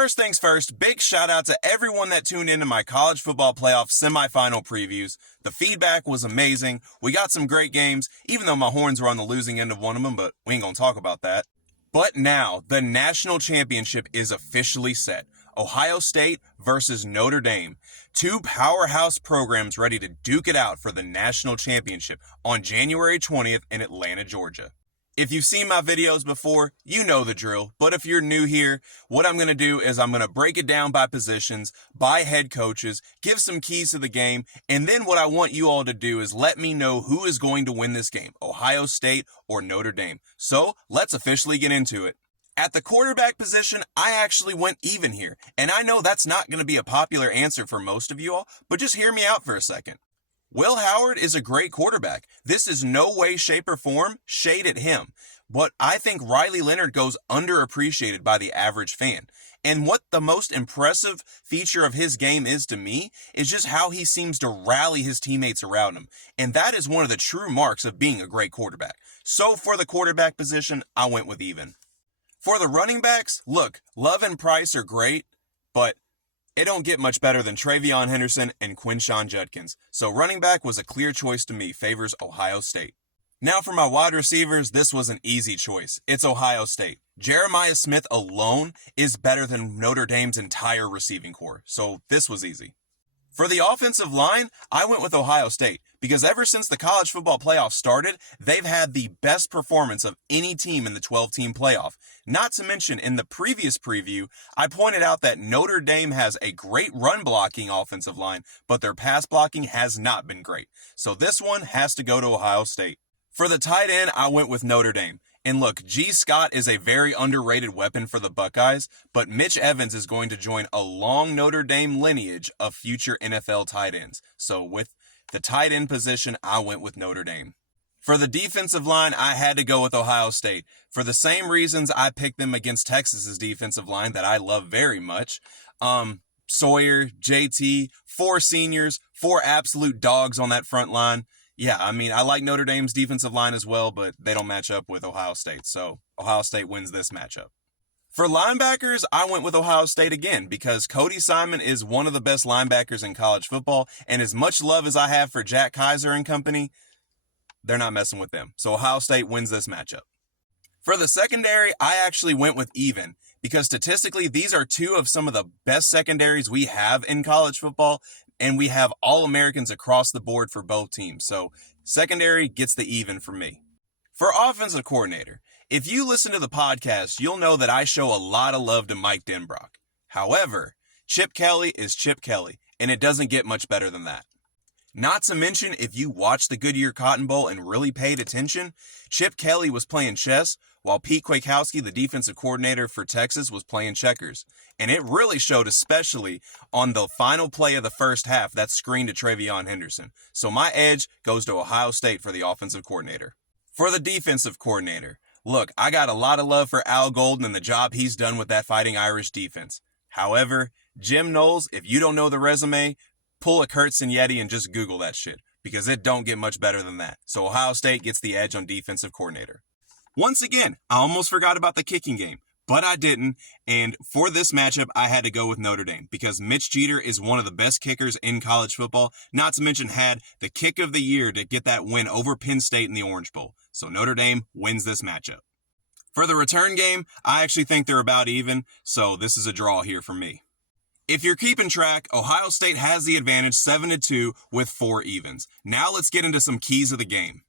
First things first, big shout out to everyone that tuned into my college football playoff semifinal previews. The feedback was amazing. We got some great games, even though my horns were on the losing end of one of them, but we ain't gonna talk about that. But now, the national championship is officially set. Ohio State versus Notre Dame. Two powerhouse programs ready to duke it out for the national championship on January 20th in Atlanta, Georgia. If you've seen my videos before, you know the drill, but if you're new here, what I'm going to do is I'm going to break it down by positions, by head coaches, give some keys to the game, and then what I want you all to do is let me know who is going to win this game, Ohio State or Notre Dame. So let's officially get into it. At the quarterback position, I actually went even here, and I know that's not going to be a popular answer for most of you all, but just hear me out for a second. Will Howard is a great quarterback. This is no way, shape, or form shade at him. But I think Riley Leonard goes underappreciated by the average fan. And what the most impressive feature of his game is to me is just how he seems to rally his teammates around him. And that is one of the true marks of being a great quarterback. So for the quarterback position, I went with even. For the running backs, look, Love and Price are great, but it don't get much better than Travion Henderson and Quinshon Judkins. So running back was a clear choice to me, favors Ohio State. Now for my wide receivers, this was an easy choice. It's Ohio State. Jeremiah Smith alone is better than Notre Dame's entire receiving corps. So this was easy. For the offensive line, I went with Ohio State because ever since the college football playoff started, they've had the best performance of any team in the 12-team playoff. Not to mention, in the previous preview, I pointed out that Notre Dame has a great run-blocking offensive line, but their pass blocking has not been great. So this one has to go to Ohio State. For the tight end, I went with Notre Dame. And look, G. Scott is a very underrated weapon for the Buckeyes, but Mitch Evans is going to join a long Notre Dame lineage of future NFL tight ends. So with the tight end position, I went with Notre Dame. For the defensive line, I had to go with Ohio State. For the same reasons I picked them against Texas's defensive line that I love very much. Sawyer, JT, 4 seniors, 4 absolute dogs on that front line. Yeah, I mean, I like Notre Dame's defensive line as well, but they don't match up with Ohio State, so Ohio State wins this matchup. For linebackers, I went with Ohio State again because Cody Simon is one of the best linebackers in college football, and as much love as I have for Jack Kaiser and company, they're not messing with them. So Ohio State wins this matchup. For the secondary, I actually went with even because statistically, these are 2 of some of the best secondaries we have in college football, and we have All-Americans across the board for both teams. So secondary gets the even for me. For offensive coordinator, if you listen to the podcast, you'll know that I show a lot of love to Mike Denbrock. However, Chip Kelly is Chip Kelly, and it doesn't get much better than that. Not to mention, if you watched the Goodyear Cotton Bowl and really paid attention, Chip Kelly was playing chess while Pete Kwiatkowski, the defensive coordinator for Texas, was playing checkers. And it really showed, especially on the final play of the first half, that screen to Travion Henderson. So my edge goes to Ohio State for the offensive coordinator. For the defensive coordinator, look, I got a lot of love for Al Golden and the job he's done with that Fighting Irish defense. However, Jim Knowles, if you don't know the resume, pull a Kurt Signetti and just Google that shit, because it don't get much better than that. So Ohio State gets the edge on defensive coordinator. Once again, I almost forgot about the kicking game, but I didn't, and for this matchup, I had to go with Notre Dame, because Mitch Jeter is one of the best kickers in college football, not to mention had the kick of the year to get that win over Penn State in the Orange Bowl. So Notre Dame wins this matchup. For the return game, I actually think they're about even, so this is a draw here for me. If you're keeping track, Ohio State has the advantage 7-2 with 4 evens. Now let's get into some keys of the game.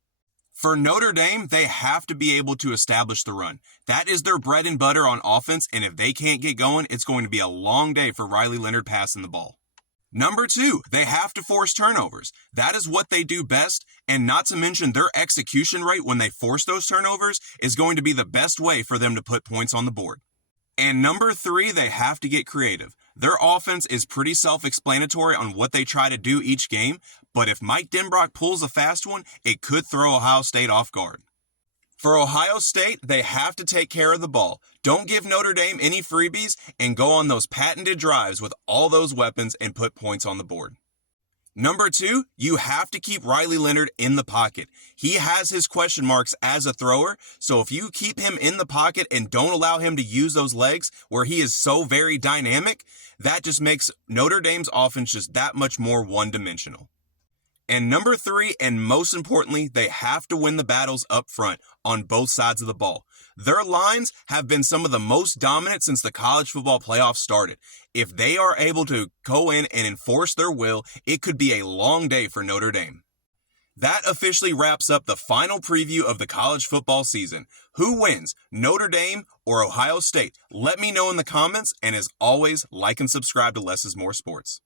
For Notre Dame, they have to be able to establish the run. That is their bread and butter on offense, and if they can't get going, it's going to be a long day for Riley Leonard passing the ball. Number 2, they have to force turnovers. That is what they do best, and not to mention their execution rate when they force those turnovers is going to be the best way for them to put points on the board. And number 3, they have to get creative. Their offense is pretty self-explanatory on what they try to do each game, but if Mike Denbrock pulls a fast one, it could throw Ohio State off guard. For Ohio State, they have to take care of the ball. Don't give Notre Dame any freebies and go on those patented drives with all those weapons and put points on the board. Number 2, you have to keep Riley Leonard in the pocket. He has his question marks as a thrower, so if you keep him in the pocket and don't allow him to use those legs where he is so very dynamic, that just makes Notre Dame's offense just that much more one-dimensional. And number 3, and most importantly, they have to win the battles up front on both sides of the ball. Their lines have been some of the most dominant since the college football playoffs started. If they are able to go in and enforce their will, it could be a long day for Notre Dame. That officially wraps up the final preview of the college football season. Who wins, Notre Dame or Ohio State? Let me know in the comments, and as always, like and subscribe to Less is More Sports.